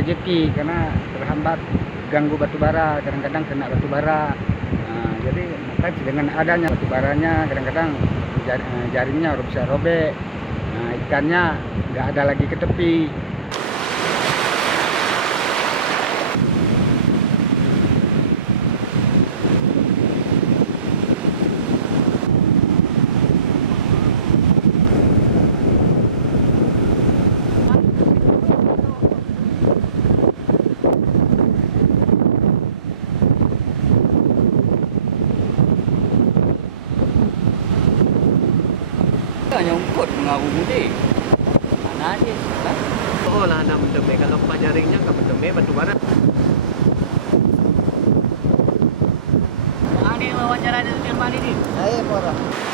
rezeki karena terhambat ganggu batu bara, kadang-kadang kena batu bara. Nah, jadi maka dengan adanya batu baranya kadang-kadang jaringnya bisa robek. Nah, ikannya nggak ada lagi ke tepi. Nyangkut mengawu budi. Mana aja kan? Oo lah na mendeme kalau jaringnya nggak mendeme batu bara. Ini wawancara di Firman ini. Saya orang.